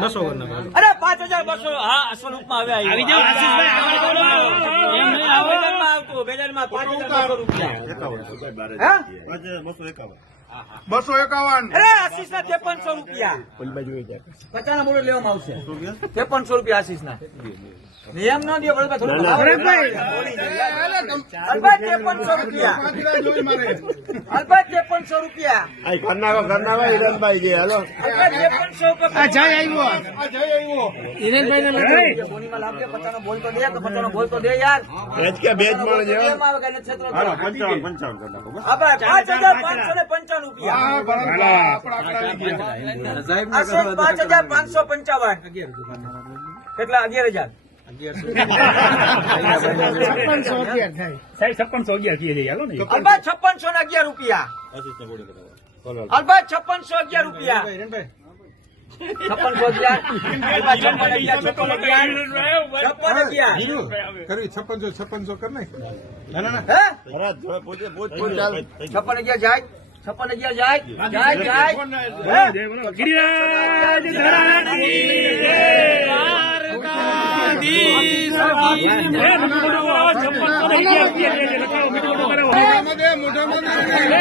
બસો અરે પાંચ હજાર બસો. હા સ્વરૂપમાં હવે આવી જાવ આવેદનમાં આવતું બેનરમાં પાંચ હજાર બસો રૂપિયા. હા? બસો એકાવન. અરે આશીષ ના ત્રેપનસો રૂપિયા. પચાસ બોલો લેવામાં આવશે. ત્રેપનસો રૂપિયા આશીષ ના નિયમ ન દે બરોબર થોડું અલબત્ત ત્રેપનસો રૂપિયા. અલબત્ત ત્રેપનસો રૂપિયા. અલબત્ત ત્રેપનસો આ જાય આવ્યો. બોલીમાં લાવ દે પચાનો બોલ તો દે પચાનો બોલ તો દે યાર. કેમ આવે કે નક્ષત્ર તો? આપણે પાંચ હજાર પાંચસો ને પંચાણું રૂપિયા. પાંચ હજાર પાંચસો પંચાવન. કેટલા? અગિયાર હજાર. સાહેબ છપ્પનસો અગિયાર કીએ જઈએ હાલો ને અલબત્ત છપ્પનસો ને અગિયાર રૂપિયા. અલબત્ત છપ્પનસો અગિયાર રૂપિયા. છપ્પનસો અગિયાર? છપ્પન અગિયાર. છપ્પન અગિયાર. છપ્પન અગિયાર. છપ્પનસો છપ્પનસો કર નાખ. છપ્પન અગિયાર જાય. છપ્પન અગિયાર જાય. જાય ગિરિરાજ ધરાણી મોઢામાં